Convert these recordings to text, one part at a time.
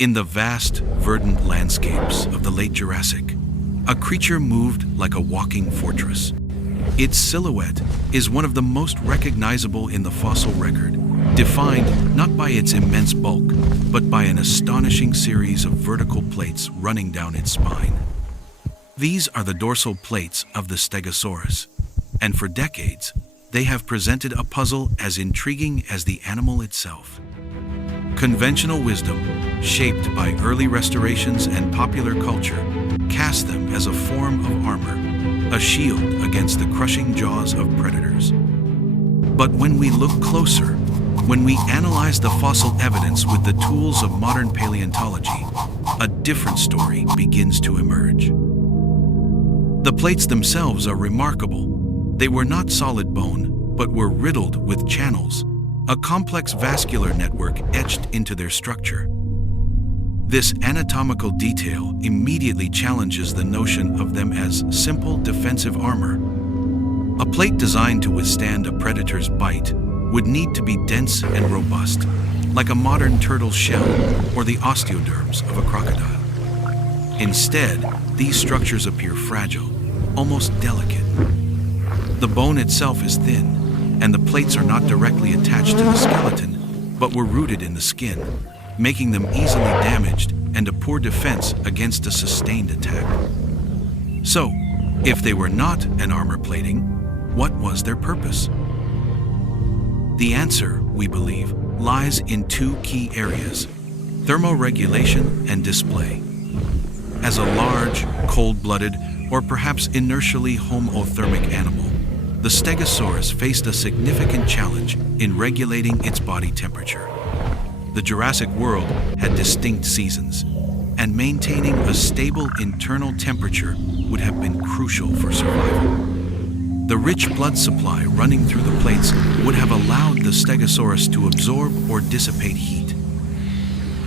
In the vast, verdant landscapes of the late Jurassic, a creature moved like a walking fortress. Its silhouette is one of the most recognizable in the fossil record, defined not by its immense bulk, but by an astonishing series of vertical plates running down its spine. These are the dorsal plates of the Stegosaurus, and for decades, they have presented a puzzle as intriguing as the animal itself. Conventional wisdom, shaped by early restorations and popular culture, cast them as a form of armor, a shield against the crushing jaws of predators. But when we look closer, when we analyze the fossil evidence with the tools of modern paleontology, a different story begins to emerge. The plates themselves are remarkable. They were not solid bone, but were riddled with channels, a complex vascular network etched into their structure. This anatomical detail immediately challenges the notion of them as simple defensive armor. A plate designed to withstand a predator's bite would need to be dense and robust, like a modern turtle's shell or the osteoderms of a crocodile. Instead, these structures appear fragile, almost delicate. The bone itself is thin, and the plates are not directly attached to the skeleton, but were rooted in the skin, making them easily damaged and a poor defense against a sustained attack. So, if they were not an armor plating, what was their purpose? The answer, we believe, lies in two key areas: thermoregulation and display. As a large, cold-blooded, or perhaps inertially homothermic animal, the Stegosaurus faced a significant challenge in regulating its body temperature. The Jurassic world had distinct seasons, and maintaining a stable internal temperature would have been crucial for survival. The rich blood supply running through the plates would have allowed the Stegosaurus to absorb or dissipate heat.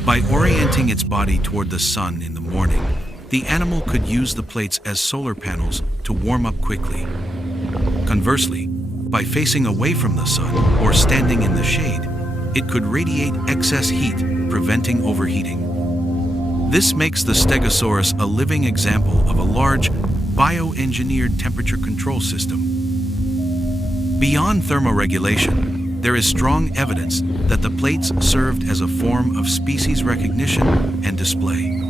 By orienting its body toward the sun in the morning, the animal could use the plates as solar panels to warm up quickly. Conversely, by facing away from the sun or standing in the shade, it could radiate excess heat, preventing overheating. This makes the Stegosaurus a living example of a large, bioengineered temperature control system. Beyond thermoregulation, there is strong evidence that the plates served as a form of species recognition and display.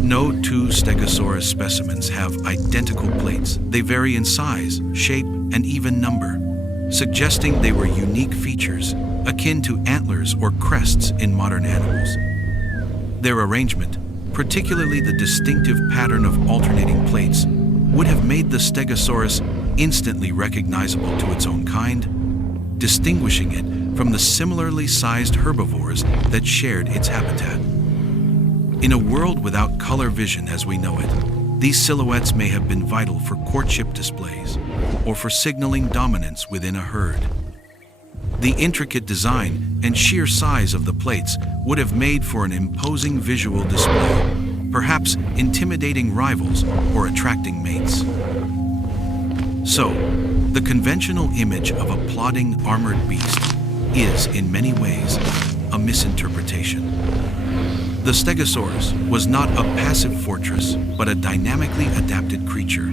No two Stegosaurus specimens have identical plates. They vary in size, shape, and even number, suggesting they were unique features, akin to antlers or crests in modern animals. Their arrangement, particularly the distinctive pattern of alternating plates, would have made the Stegosaurus instantly recognizable to its own kind, distinguishing it from the similarly sized herbivores that shared its habitat. In a world without color vision as we know it, these silhouettes may have been vital for courtship displays or for signaling dominance within a herd. The intricate design and sheer size of the plates would have made for an imposing visual display, perhaps intimidating rivals or attracting mates. So, the conventional image of a plodding armored beast is, in many ways, a misinterpretation. The Stegosaurus was not a passive fortress, but a dynamically adapted creature,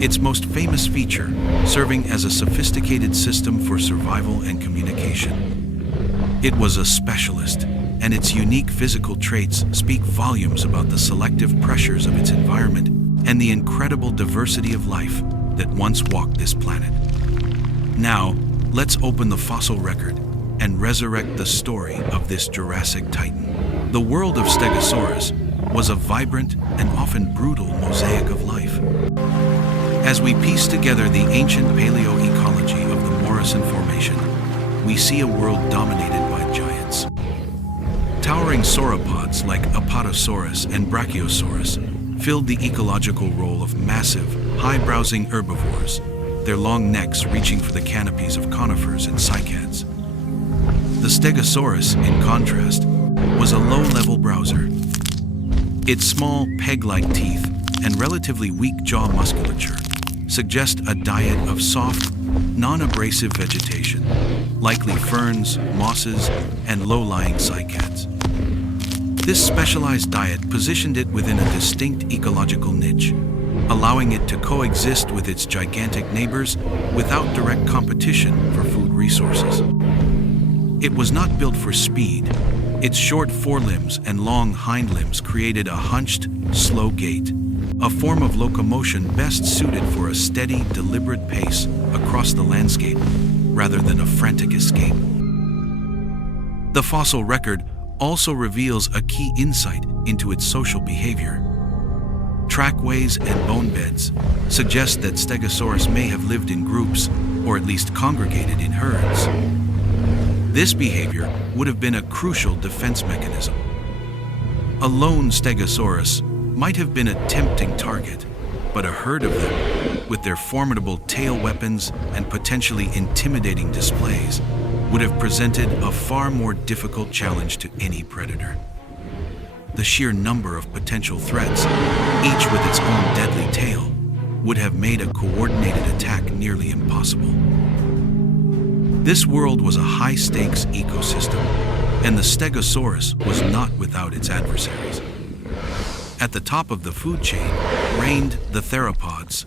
its most famous feature serving as a sophisticated system for survival and communication. It was a specialist, and its unique physical traits speak volumes about the selective pressures of its environment and the incredible diversity of life that once walked this planet. Now, let's open the fossil record and resurrect the story of this Jurassic titan. The world of Stegosaurus was a vibrant and often brutal mosaic of life. As we piece together the ancient paleoecology of the Morrison Formation, we see a world dominated by giants. Towering sauropods like Apatosaurus and Brachiosaurus filled the ecological role of massive, high-browsing herbivores, their long necks reaching for the canopies of conifers and cycads. The Stegosaurus, in contrast, was a low-level browser. Its small, peg-like teeth and relatively weak jaw musculature suggest a diet of soft, non-abrasive vegetation, likely ferns, mosses, and low-lying cycads. This specialized diet positioned it within a distinct ecological niche, allowing it to coexist with its gigantic neighbors without direct competition for food resources. It was not built for speed. Its short forelimbs and long hind limbs created a hunched, slow gait, a form of locomotion best suited for a steady, deliberate pace across the landscape rather than a frantic escape. The fossil record also reveals a key insight into its social behavior. Trackways and bone beds suggest that Stegosaurus may have lived in groups, or at least congregated in herds. This behavior would have been a crucial defense mechanism. A lone Stegosaurus might have been a tempting target, but a herd of them, with their formidable tail weapons and potentially intimidating displays, would have presented a far more difficult challenge to any predator. The sheer number of potential threats, each with its own deadly tail, would have made a coordinated attack nearly impossible. This world was a high-stakes ecosystem, and the Stegosaurus was not without its adversaries. At the top of the food chain reigned the theropods,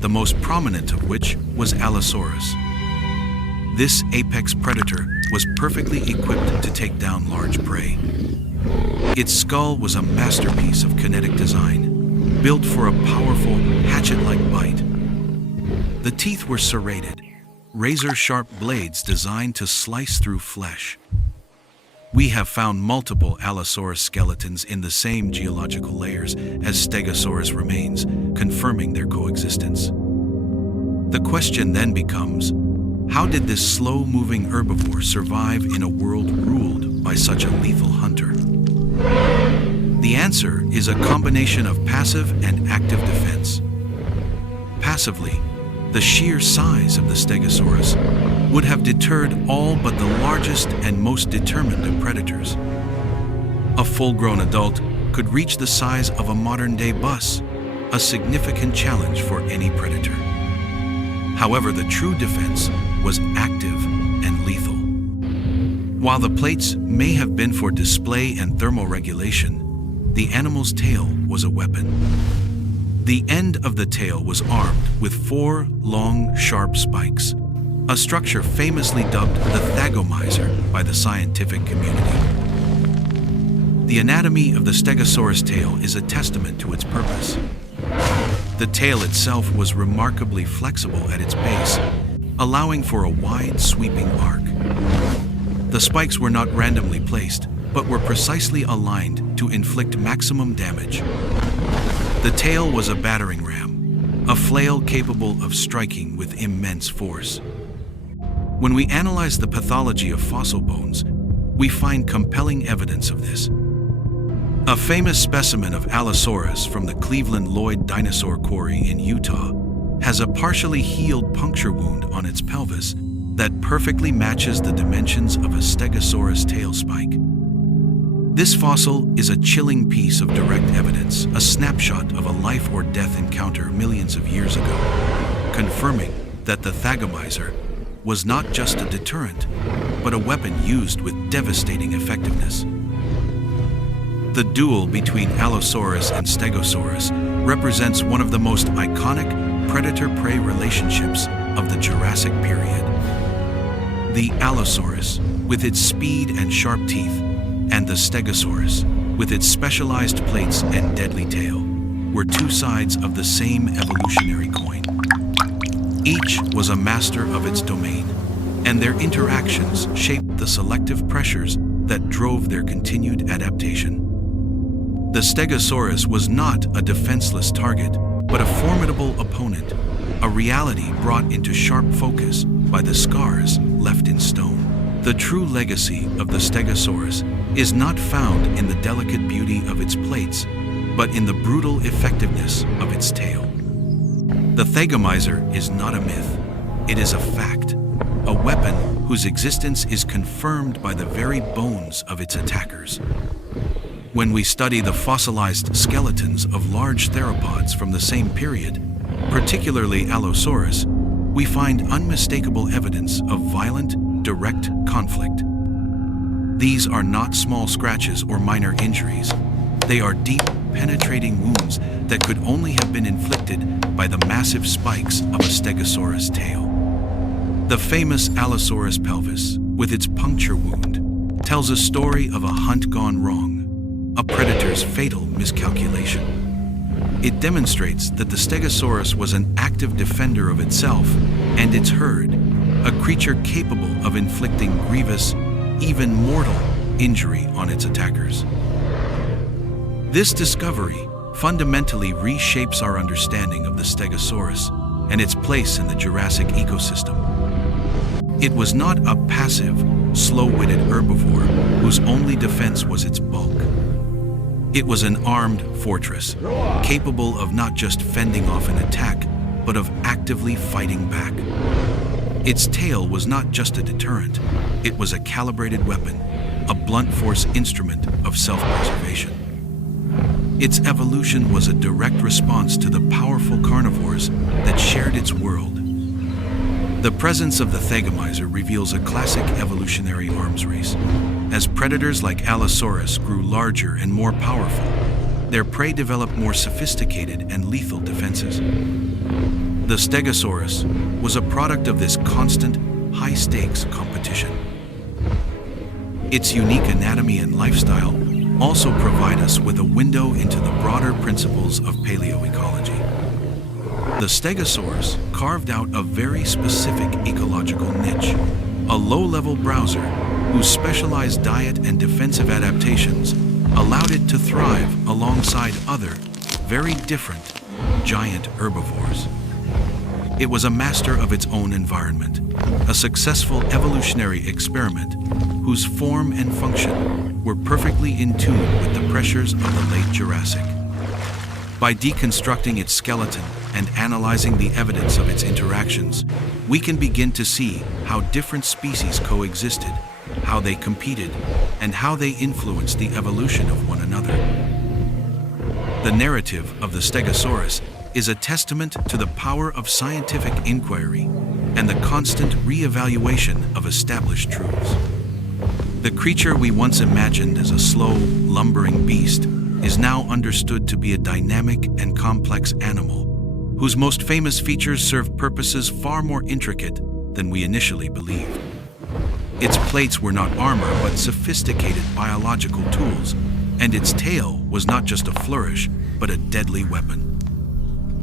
the most prominent of which was Allosaurus. This apex predator was perfectly equipped to take down large prey. Its skull was a masterpiece of kinetic design, built for a powerful, hatchet-like bite. The teeth were serrated, razor-sharp blades designed to slice through flesh. We have found multiple Allosaurus skeletons in the same geological layers as Stegosaurus remains, confirming their coexistence. The question then becomes, how did this slow-moving herbivore survive in a world ruled by such a lethal hunter? The answer is a combination of passive and active defense. Passively, the sheer size of the Stegosaurus would have deterred all but the largest and most determined of predators. A full-grown adult could reach the size of a modern-day bus, a significant challenge for any predator. However, the true defense was active and lethal. While the plates may have been for display and thermoregulation, the animal's tail was a weapon. The end of the tail was armed with 4 long, sharp spikes, a structure famously dubbed the Thagomizer by the scientific community. The anatomy of the Stegosaurus tail is a testament to its purpose. The tail itself was remarkably flexible at its base, allowing for a wide, sweeping arc. The spikes were not randomly placed, but were precisely aligned to inflict maximum damage. The tail was a battering ram, a flail capable of striking with immense force. When we analyze the pathology of fossil bones, we find compelling evidence of this. A famous specimen of Allosaurus from the Cleveland Lloyd Dinosaur Quarry in Utah has a partially healed puncture wound on its pelvis that perfectly matches the dimensions of a Stegosaurus tail spike. This fossil is a chilling piece of direct evidence, a snapshot of a life or death encounter millions of years ago, confirming that the Thagomizer was not just a deterrent, but a weapon used with devastating effectiveness. The duel between Allosaurus and Stegosaurus represents one of the most iconic predator-prey relationships of the Jurassic period. The Allosaurus, with its speed and sharp teeth, and the Stegosaurus, with its specialized plates and deadly tail, were two sides of the same evolutionary coin. Each was a master of its domain, and their interactions shaped the selective pressures that drove their continued adaptation. The Stegosaurus was not a defenseless target, but a formidable opponent, a reality brought into sharp focus by the scars left in stone. The true legacy of the Stegosaurus is not found in the delicate beauty of its plates, but in the brutal effectiveness of its tail. The Thagomizer is not a myth, it is a fact, a weapon whose existence is confirmed by the very bones of its attackers. When we study the fossilized skeletons of large theropods from the same period, particularly Allosaurus, we find unmistakable evidence of violent, direct conflict. These are not small scratches or minor injuries. They are deep, penetrating wounds that could only have been inflicted by the massive spikes of a Stegosaurus tail. The famous Allosaurus pelvis, with its puncture wound, tells a story of a hunt gone wrong, a predator's fatal miscalculation. It demonstrates that the Stegosaurus was an active defender of itself and its herd, a creature capable of inflicting grievous, even mortal, injury on its attackers. This discovery fundamentally reshapes our understanding of the Stegosaurus and its place in the Jurassic ecosystem. It was not a passive, slow-witted herbivore whose only defense was its bulk. It was an armed fortress, capable of not just fending off an attack, but of actively fighting back. Its tail was not just a deterrent, it was a calibrated weapon, a blunt force instrument of self-preservation. Its evolution was a direct response to the powerful carnivores that shared its world. The presence of the Thagomizer reveals a classic evolutionary arms race. As predators like Allosaurus grew larger and more powerful, their prey developed more sophisticated and lethal defenses. The Stegosaurus was a product of this constant, high-stakes competition. Its unique anatomy and lifestyle also provide us with a window into the broader principles of paleoecology. The Stegosaurus carved out a very specific ecological niche, a low-level browser whose specialized diet and defensive adaptations allowed it to thrive alongside other, very different, giant herbivores. It was a master of its own environment, a successful evolutionary experiment whose form and function were perfectly in tune with the pressures of the late Jurassic. By deconstructing its skeleton and analyzing the evidence of its interactions, we can begin to see how different species coexisted, how they competed, and how they influenced the evolution of one another. The narrative of the Stegosaurus is a testament to the power of scientific inquiry and the constant re-evaluation of established truths. The creature we once imagined as a slow, lumbering beast is now understood to be a dynamic and complex animal, whose most famous features serve purposes far more intricate than we initially believed. Its plates were not armor but sophisticated biological tools, and its tail was not just a flourish but a deadly weapon.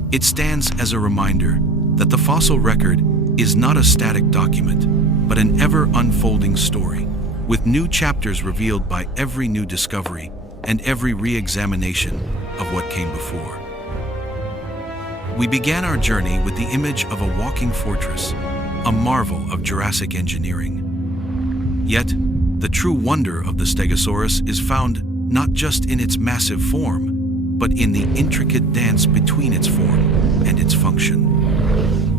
It stands as a reminder that the fossil record is not a static document, but an ever-unfolding story, with new chapters revealed by every new discovery and every re-examination of what came before. We began our journey with the image of a walking fortress, a marvel of Jurassic engineering. Yet, the true wonder of the Stegosaurus is found not just in its massive form, but in the intricate dance between its form and its function.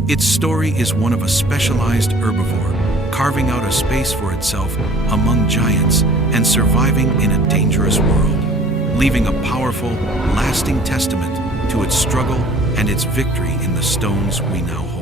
Its story is one of a specialized herbivore, carving out a space for itself among giants and surviving in a dangerous world, leaving a powerful, lasting testament to its struggle and its victory in the stones we now hold.